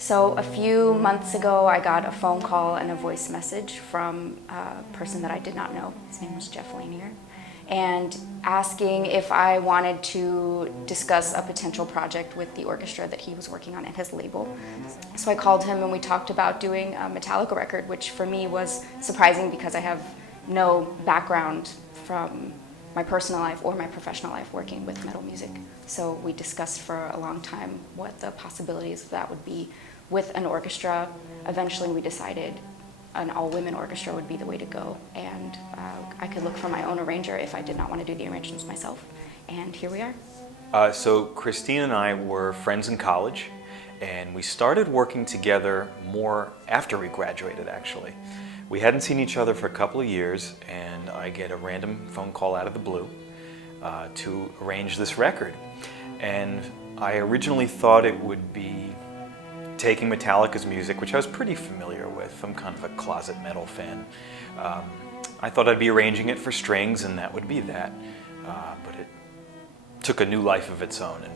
So a few months ago, I got a phone call and a voice message from a person that I did not know. His name was Jeff Lanier, and asking if I wanted to discuss a potential project with the orchestra that he was working on at his label. So I called him and we talked about doing a Metallica record, which for me was surprising because I have no background from my personal life or my professional life working with metal music. So we discussed for a long time what the possibilities of that would be with an orchestra. Eventually we decided an all-women orchestra would be the way to go, and I could look for my own arranger if I did not want to do the arrangements myself, and here we are. So Kristine and I were friends in college, and we started working together more after we graduated, actually. We hadn't seen each other for a couple of years, and I get a random phone call out of the blue to arrange this record. And I originally thought it would be taking Metallica's music, which I was pretty familiar with. I'm kind of a closet metal fan. I thought I'd be arranging it for strings, and that would be that. But it took a new life of its own and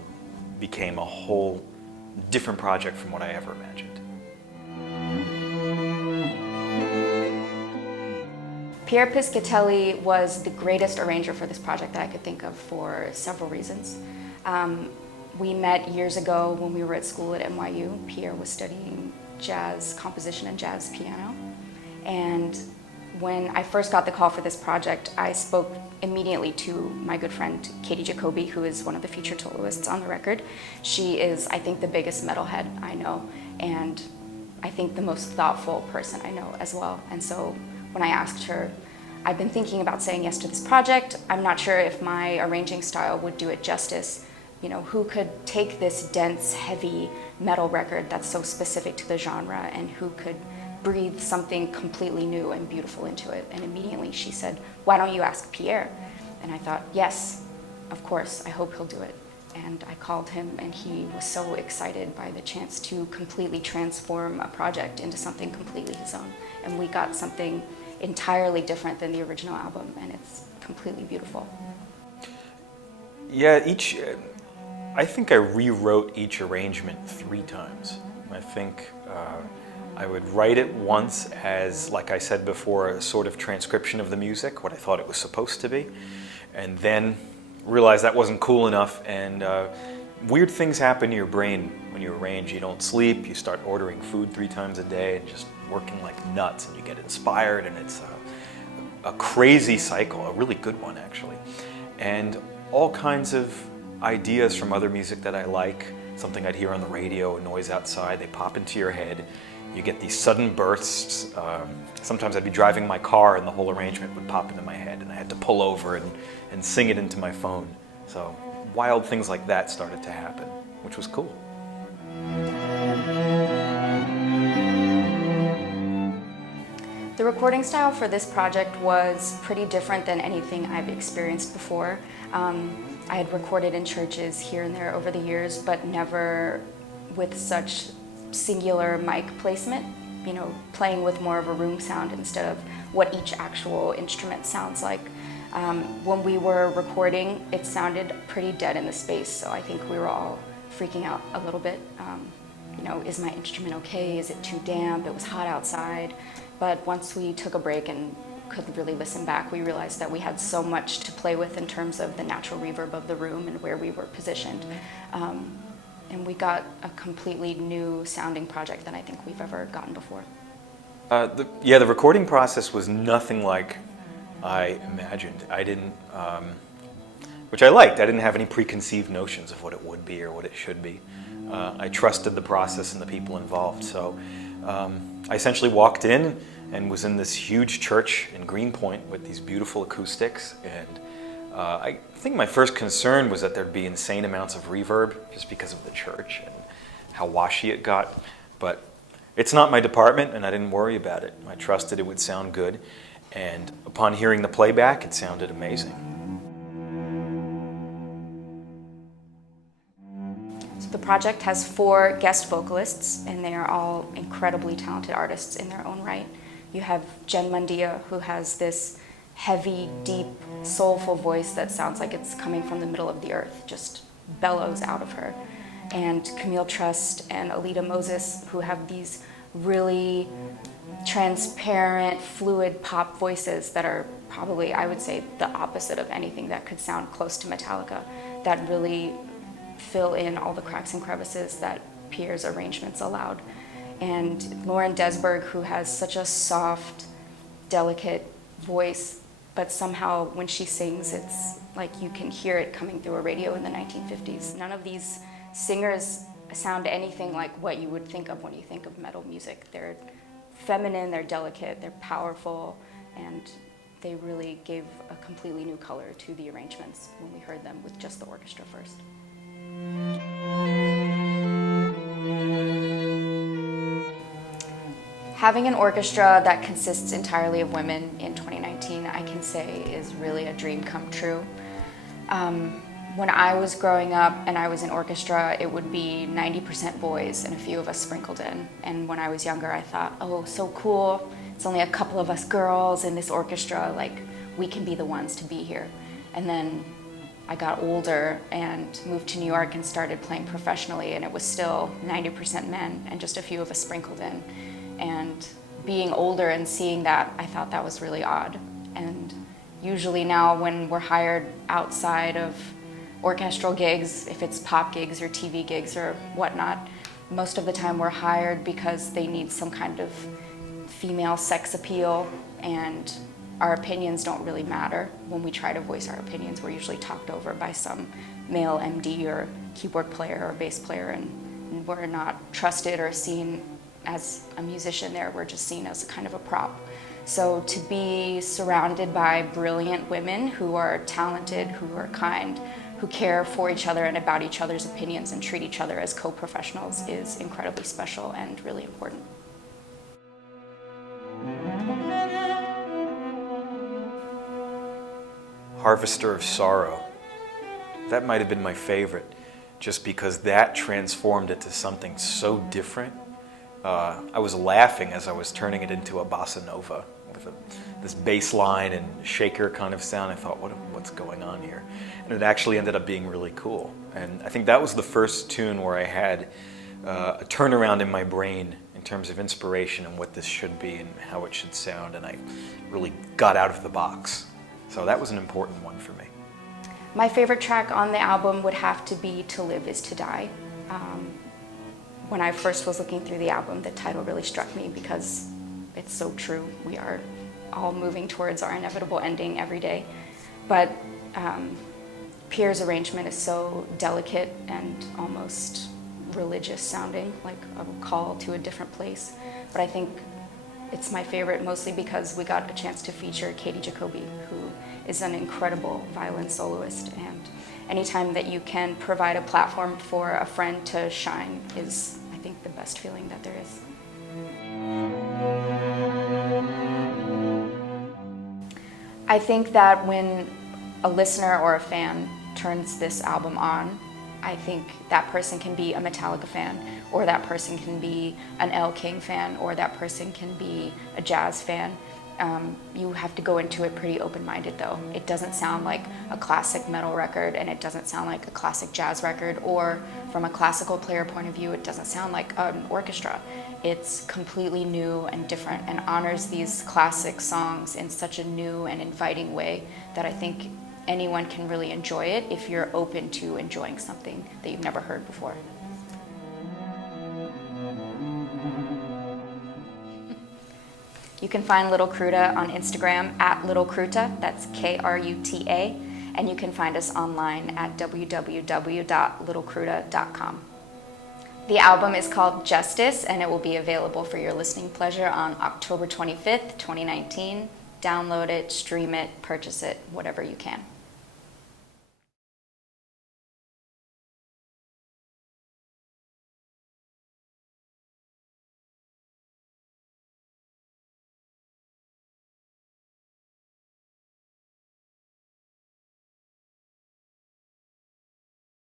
became a whole different project from what I ever imagined. Pierre Piscitelli was the greatest arranger for this project that I could think of for several reasons. We met years ago when we were at school at NYU. Pierre was studying jazz composition and jazz piano. And when I first got the call for this project, I spoke immediately to my good friend Jacoby, who is one of the featured soloists on the record. She is, I think, the biggest metalhead I know, and I think the most thoughtful person I know as well. And so when I asked her, I've been thinking about saying yes to this project. I'm not sure if my arranging style would do it justice. You know, who could take this dense, heavy metal record that's so specific to the genre, and who could breathe something completely new and beautiful into it? And immediately she said, why don't you ask Pierre? And I thought, yes, of course, I hope he'll do it. And I called him, and he was so excited by the chance to completely transform a project into something completely his own. And we got something entirely different than the original album, and it's completely beautiful. Yeah, I think I rewrote each arrangement 3 times. I think I would write it once as, like I said before, a sort of transcription of the music, what I thought it was supposed to be, and then realize that wasn't cool enough, and weird things happen to your brain when you arrange. You don't sleep, you start ordering food 3 times a day, and just working like nuts, and you get inspired, and it's a crazy cycle, a really good one actually. And all kinds of ideas from other music that I like, something I'd hear on the radio, a noise outside, they pop into your head. You get these sudden bursts. Sometimes I'd be driving my car and the whole arrangement would pop into my head, and I had to pull over and sing it into my phone. So wild things like that started to happen, which was cool. The recording style for this project was pretty different than anything I've experienced before. I had recorded in churches here and there over the years, but never with such singular mic placement, you know, playing with more of a room sound instead of what each actual instrument sounds like. When we were recording, it sounded pretty dead in the space, so I think we were all freaking out a little bit. You know, is my instrument okay? Is it too damp? It was hot outside. But once we took a break and could really listen back, we realized that we had so much to play with in terms of the natural reverb of the room and where we were positioned. And we got a completely new sounding project than I think we've ever gotten before. The recording process was nothing like I imagined. I didn't, which I liked. I didn't have any preconceived notions of what it would be or what it should be. I trusted the process and the people involved. So I essentially walked in and was in this huge church in Greenpoint with these beautiful acoustics, and I think my first concern was that there'd be insane amounts of reverb just because of the church and how washy it got, but it's not my department and I didn't worry about it. I trusted it would sound good, and upon hearing the playback, it sounded amazing. So the project has 4 guest vocalists, and they are all incredibly talented artists in their own right. You have Jenn, who has this heavy, deep, soulful voice that sounds like it's coming from the middle of the earth, just bellows out of her. and Camille and Alita Moses, who have these really transparent, fluid pop voices that are probably, I would say, the opposite of anything that could sound close to Metallica, that really fill in all the cracks and crevices that Pierre's arrangements allowed. And Lauren Desberg, who has such a soft, delicate voice, but somehow when she sings, it's like you can hear it coming through a radio in the 1950s. None of these singers sound anything like what you would think of when you think of metal music. They're feminine, they're delicate, they're powerful, and they really gave a completely new color to the arrangements when we heard them with just the orchestra first. Having an orchestra that consists entirely of women in 2019, I can say, is really a dream come true. When I was growing up and I was in orchestra, it would be 90% boys and a few of us sprinkled in. And when I was younger, I thought, oh, so cool. It's only a couple of us girls in this orchestra, like, we can be the ones to be here. And then I got older and moved to New York and started playing professionally, and it was still 90% men and just a few of us sprinkled in. And being older and seeing that, I thought that was really odd. And usually now when we're hired outside of orchestral gigs, if it's pop gigs or TV gigs or whatnot, most of the time we're hired because they need some kind of female sex appeal, and our opinions don't really matter. When we try to voice our opinions, we're usually talked over by some male MD or keyboard player or bass player, and we're not trusted or seen as a musician there. We're just seen as a kind of a prop. So to be surrounded by brilliant women who are talented, who are kind, who care for each other and about each other's opinions and treat each other as co-professionals is incredibly special and really important. Harvester of Sorrow. That might have been my favorite, just because that transformed it to something so different. I was laughing as I was turning it into a bossa nova with this bass line and shaker kind of sound. I thought, what's going on here? And it actually ended up being really cool. And I think that was the first tune where I had a turnaround in my brain in terms of inspiration and what this should be and how it should sound, and I really got out of the box. So that was an important one for me. My favorite track on the album would have to be To Live Is To Die. When I first was looking through the album, the title really struck me because it's so true. We are all moving towards our inevitable ending every day. But Pierre's arrangement is so delicate and almost religious sounding, like a call to a different place. But I think it's my favorite mostly because we got a chance to feature Katie Jacoby, who is an incredible violin soloist. And anytime that you can provide a platform for a friend to shine is, I think, the best feeling that there is. I think that when a listener or a fan turns this album on, I think that person can be a Metallica fan, or that person can be an Elle King fan, or that person can be a jazz fan. You have to go into it pretty open-minded though. It doesn't sound like a classic metal record, and it doesn't sound like a classic jazz record, or from a classical player point of view, it doesn't sound like an orchestra. It's completely new and different and honors these classic songs in such a new and inviting way that I think anyone can really enjoy it if you're open to enjoying something that you've never heard before. You can find Little Kruta on Instagram at Little Kruta, that's Kruta, and you can find us online at www.littlekruta.com. The album is called Justice, and it will be available for your listening pleasure on October 25th, 2019. Download it, stream it, purchase it, whatever you can.